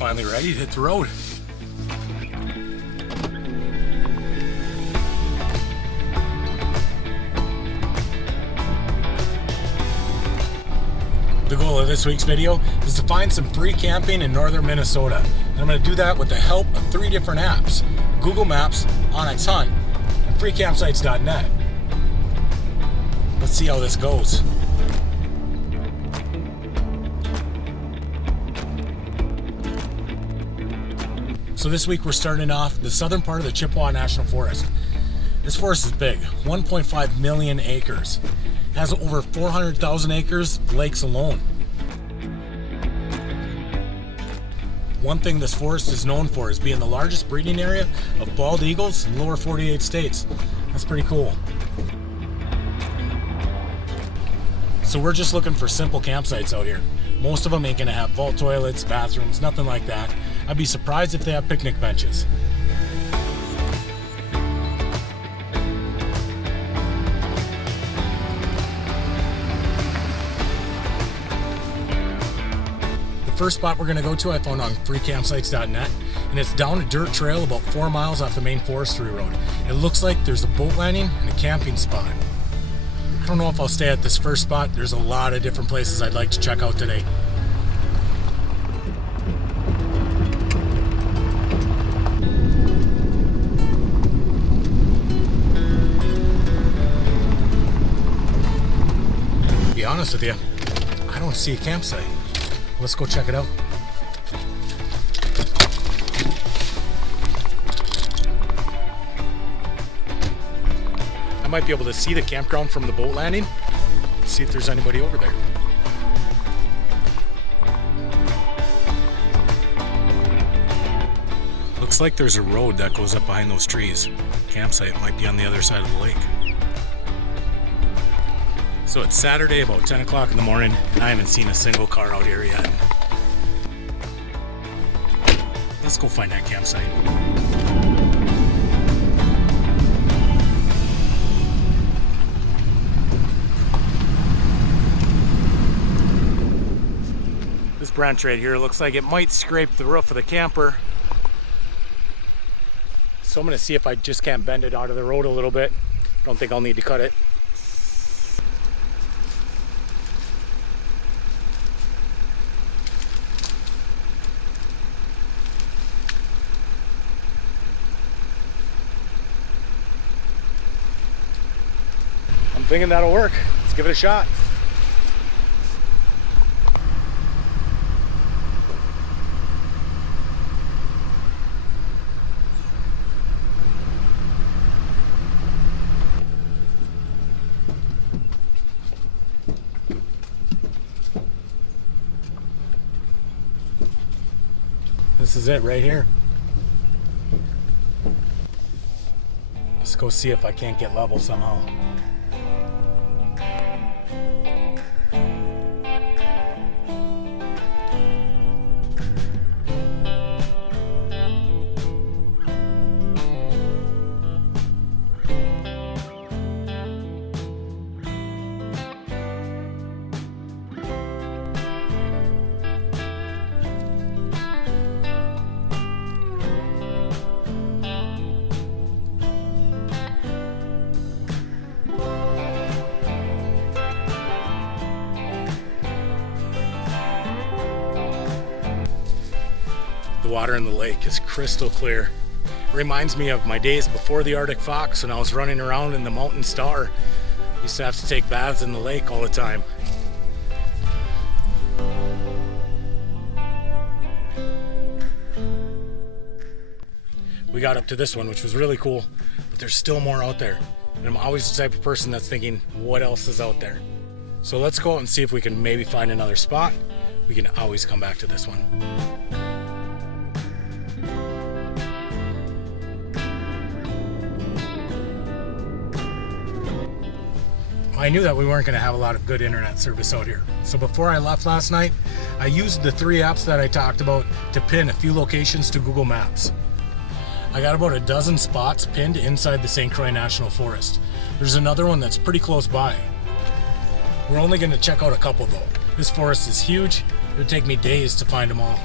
finally ready to hit the road. The goal of this week's video is to find some free camping in northern Minnesota. And I'm going to do that with the help of 3 different apps: Google Maps, Onyx Hunt, and freecampsites.net. Let's see how this goes. So this week we're starting off the southern part of the Chippawa National Forest. This forest is big, 1.5 million acres. It has over 400,000 acres of lakes alone. One thing this forest is known for is being the largest breeding area of bald eagles in the lower 48 states. That's pretty cool. So we're just looking for simple campsites out here. Most of them ain't gonna have vault toilets, bathrooms, nothing like that. I'd be surprised if they have picnic benches. The first spot we're gonna go to I found on freecampsites.net, and it's down a dirt trail about 4 miles off the main forestry road. It looks like there's a boat landing and a camping spot. I don't know if I'll stay at this first spot. There's a lot of different places I'd like to check out today. To be honest with you, I don't see a campsite. Let's go check it out. I might be able to see the campground from the boat landing. See if there's anybody over there. Looks like there's a road that goes up behind those trees. Campsite might be on the other side of the lake. So it's Saturday about 10 o'clock in the morning, and I haven't seen a single car out here yet. Let's go find that campsite. This branch right here looks like it might scrape the roof of the camper. So I'm gonna see if I just can't bend it out of the road a little bit. Don't think I'll need to cut it. I'm thinking that'll work. Let's give it a shot. This is it right here. Let's go see if I can't get level somehow. The water in the lake is crystal clear. It reminds me of my days before the Arctic fox when I was running around in the Mountain Star. I used to have to take baths in the lake all the time. We got up to this one, which was really cool, but there's still more out there. And I'm always the type of person that's thinking, what else is out there? So let's go out and see if we can maybe find another spot. We can always come back to this one. I knew that we weren't going to have a lot of good internet service out here. So before I left last night, I used the 3 apps that I talked about to pin a few locations to Google Maps. I got about a dozen spots pinned inside the St. Croix National Forest. There's another one that's pretty close by. We're only going to check out a couple though. This forest is huge. It would take me days to find them all.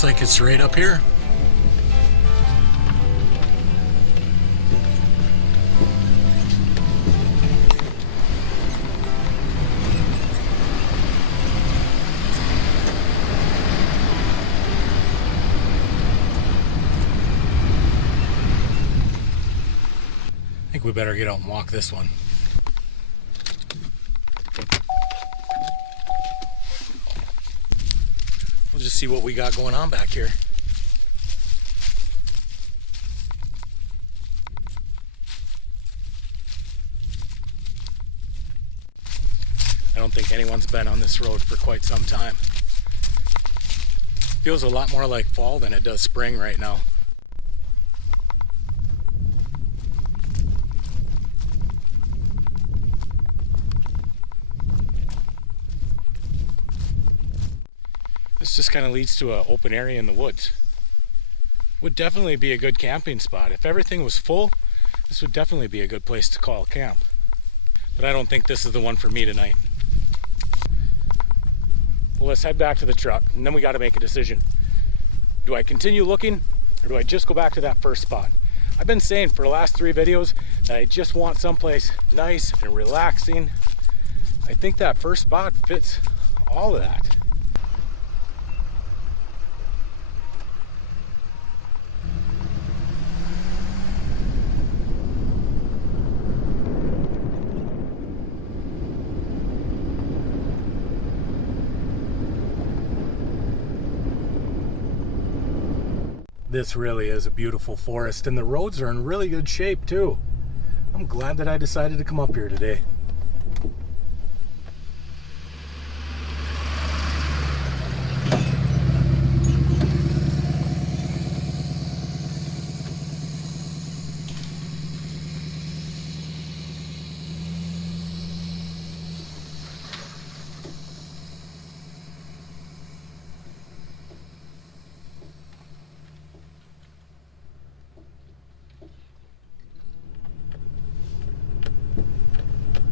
Looks like it's right up here. I think we better get out and walk this one. We'll just see what we got going on back here. I don't think anyone's been on this road for quite some time. Feels a lot more like fall than it does spring right now. This just kind of leads to an open area in the woods. Would definitely be a good camping spot. If everything was full, this would definitely be a good place to call camp. But I don't think this is the one for me tonight. Well, let's head back to the truck, and then we got to make a decision. Do I continue looking, or do I just go back to that first spot? I've been saying for the last 3 videos that I just want someplace nice and relaxing. I think that first spot fits all of that. This really is a beautiful forest, and the roads are in really good shape too. I'm glad that I decided to come up here today.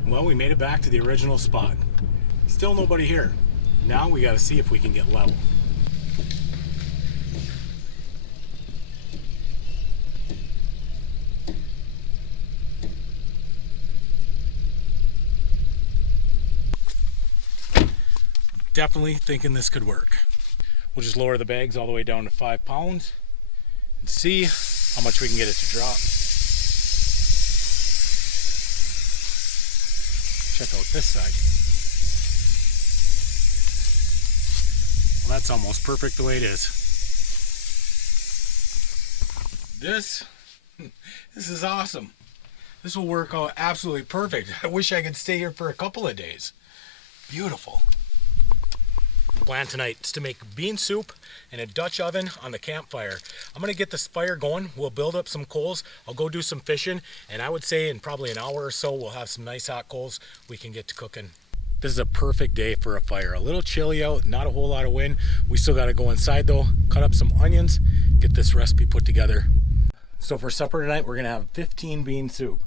Well, we made it back to the original spot. Still nobody here. Now we gotta see if we can get level. Definitely thinking this could work. We'll just lower the bags all the way down to 5 pounds and see how much we can get it to drop. Check out this side. Well, that's almost perfect the way it is. This is awesome. This will work out absolutely perfect. I wish I could stay here for a couple of days. Beautiful. Plan tonight is to make bean soup in a Dutch oven on the campfire. I'm gonna get this fire going. We'll build up some coals. I'll go do some fishing, and I would say in probably an hour or so we'll have some nice hot coals we can get to cooking. This is a perfect day for a fire. A little chilly out, not a whole lot of wind. We still gotta go inside though, cut up some onions, get this recipe put together. So for supper tonight, we're gonna have 15 bean soup.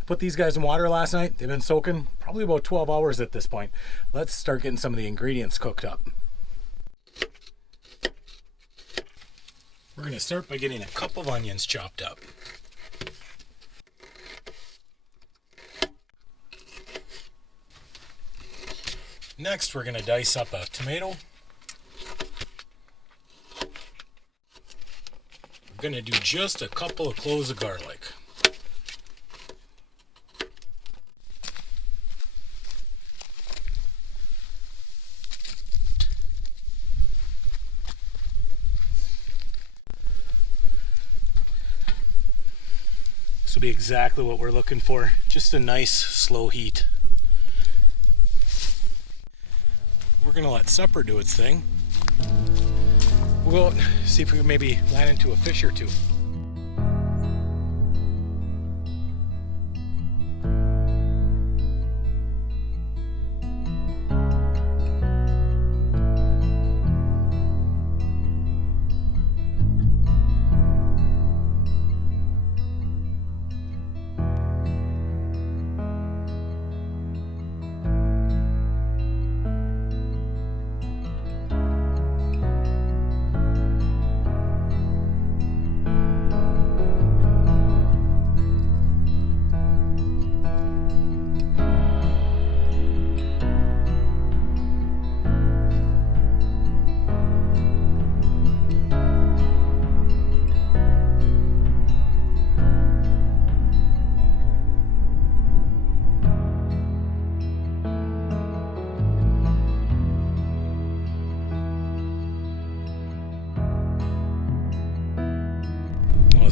I put these guys in water last night. They've been soaking probably about 12 hours at this point. Let's start getting some of the ingredients cooked up. We're going to start by getting a cup of onions chopped up. Next, we're going to dice up a tomato. We're going to do just a couple of cloves of garlic. This will be exactly what we're looking for. Just a nice slow heat. We're gonna let supper do its thing. We'll go out and see if we can maybe land into a fish or two.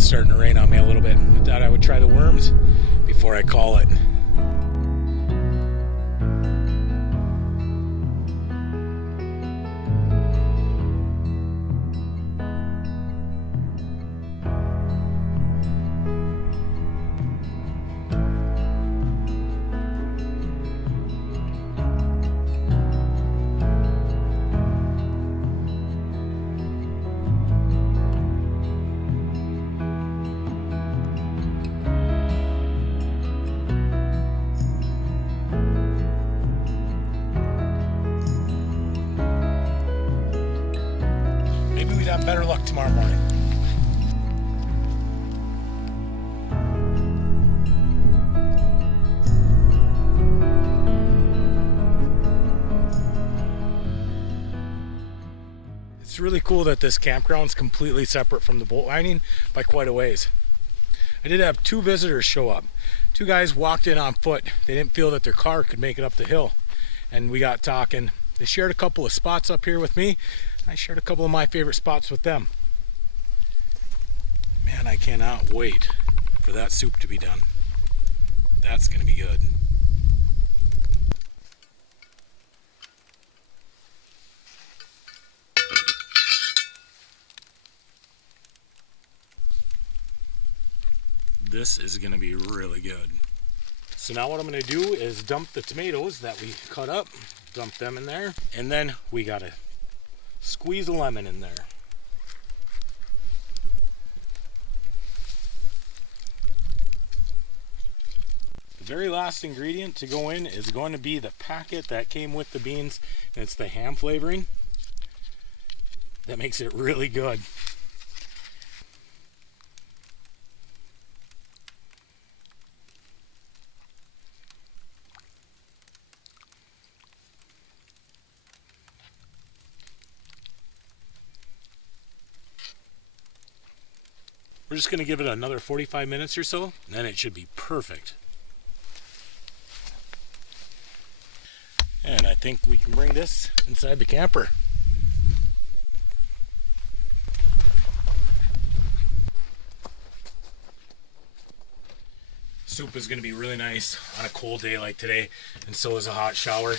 starting to rain on me a little bit. I thought I would try the worms before I call it. Have better luck tomorrow morning. It's really cool that this campground's completely separate from the boat landing by quite a ways. I did have 2 visitors show up. 2 guys walked in on foot. They didn't feel that their car could make it up the hill, and we got talking. They shared a couple of spots up here with me. I shared a couple of my favorite spots with them. Man, I cannot wait for that soup to be done. That's gonna be good. This is gonna be really good. So now what I'm gonna do is dump the tomatoes that we cut up, dump them in there, and then we gotta squeeze a lemon in there. The very last ingredient to go in is going to be the packet that came with the beans, and it's the ham flavoring. That makes it really good. We're just going to give it another 45 minutes or so, and then it should be perfect. And I think we can bring this inside the camper. Soup is going to be really nice on a cold day like today, and so is a hot shower.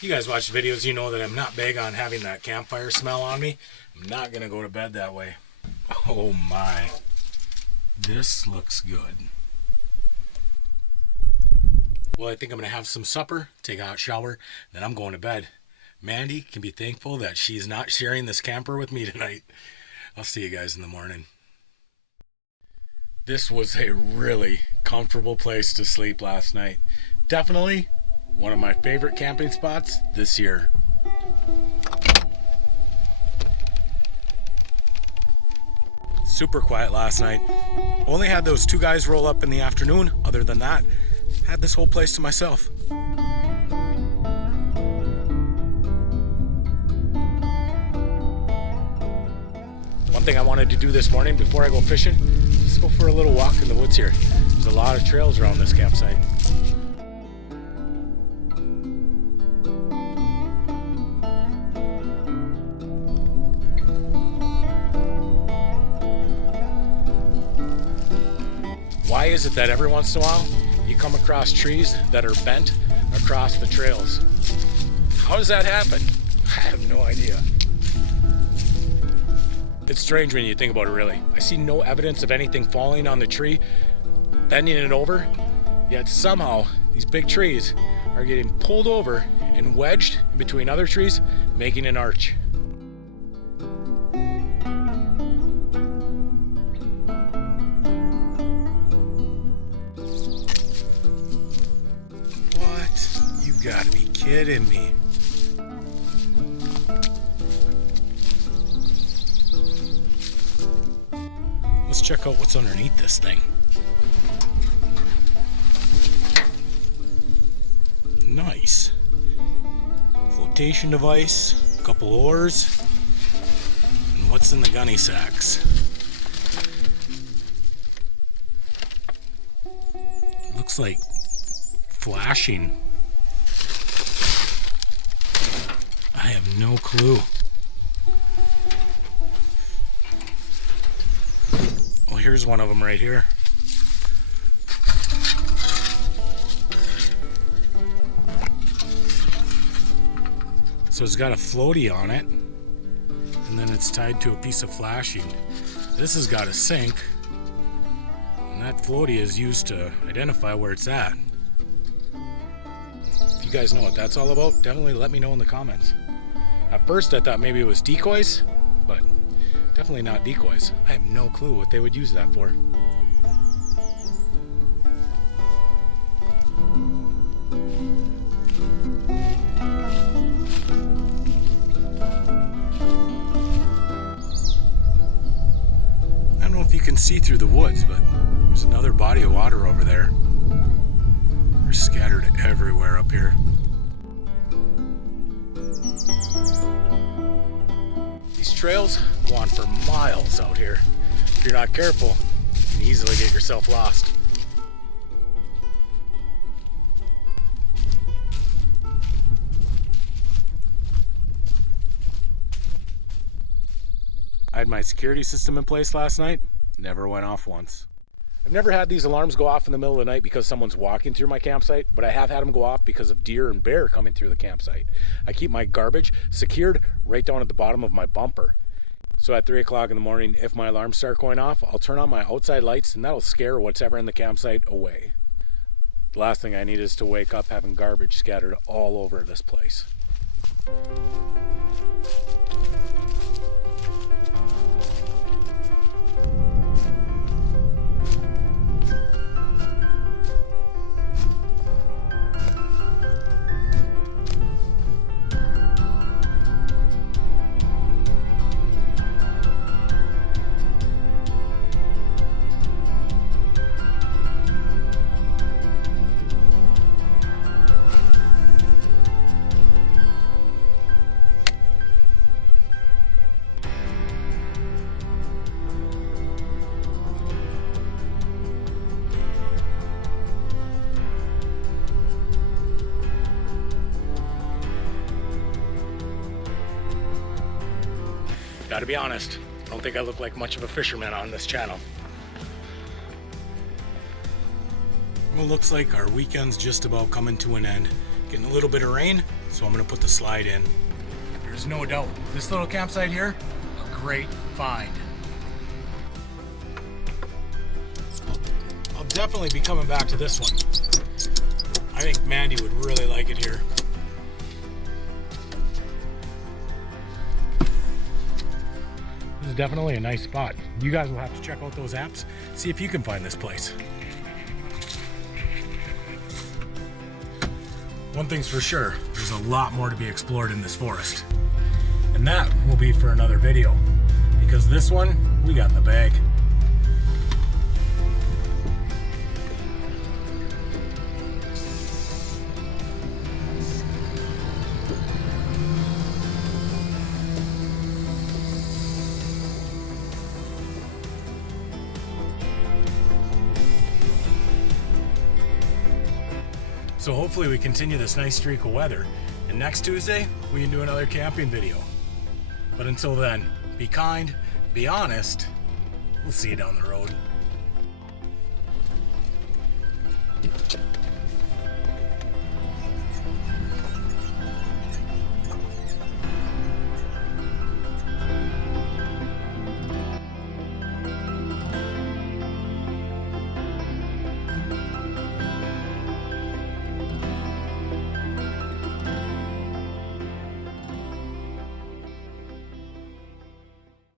You guys watch videos, you know that I'm not big on having that campfire smell on me. I'm not going to go to bed that way. Oh my. This looks good. Well, I think I'm going to have some supper, take a hot shower, then I'm going to bed. Mandy can be thankful that she's not sharing this camper with me tonight. I'll see you guys in the morning. This was a really comfortable place to sleep last night. Definitely one of my favorite camping spots this year. Super quiet last night. Only had those 2 guys roll up in the afternoon. Other than that, had this whole place to myself. One thing I wanted to do this morning before I go fishing, just go for a little walk in the woods here. There's a lot of trails around this campsite. Why is it that every once in a while you come across trees that are bent across the trails? How does that happen? I have no idea. It's strange when you think about it, really. I see no evidence of anything falling on the tree, bending it over, yet somehow these big trees are getting pulled over and wedged in between other trees, making an arch. You gotta be kidding me. Let's check out what's underneath this thing. Nice. Flotation device, a couple oars, and what's in the gunny sacks? It looks like flashing. I have no clue. Oh, here Here's one of them right here. So it's got a floaty on it, and then it's tied to a piece of flashing. This has got a sink, and that floaty is used to identify where it's at. If you guys know what that's all about, definitely let me know in the comments. At first I thought maybe it was decoys, but definitely not decoys. I have no clue what they would use that for. I don't know if you can see through the woods, but there's another body of water over there. They're scattered everywhere up here. These trails go on for miles out here. If you're not careful, you can easily get yourself lost. I had my security system in place last night, never went off once. I've never had these alarms go off in the middle of the night because someone's walking through my campsite, but I have had them go off because of deer and bear coming through the campsite. I keep my garbage secured right down at the bottom of my bumper. So at 3 o'clock in the morning, if my alarms start going off, I'll turn on my outside lights and that'll scare whatever in the campsite away. The last thing I need is to wake up having garbage scattered all over this place. Gotta be honest, I don't think I look like much of a fisherman on this channel. Well, looks like our weekend's just about coming to an end. Getting a little bit of rain, so I'm gonna put the slide in. There's no doubt, this little campsite here, a great find. I'll definitely be coming back to this one. I think Mandy would really like it here. This is definitely a nice spot. You guys will have to check out those apps, see if you can find this place. One thing's for sure, there's a lot more to be explored in this forest. And that will be for another video, because this one, we got in the bag. So hopefully we continue this nice streak of weather, and next Tuesday we can do another camping video. But until then, be kind, be honest, we'll see you down the road.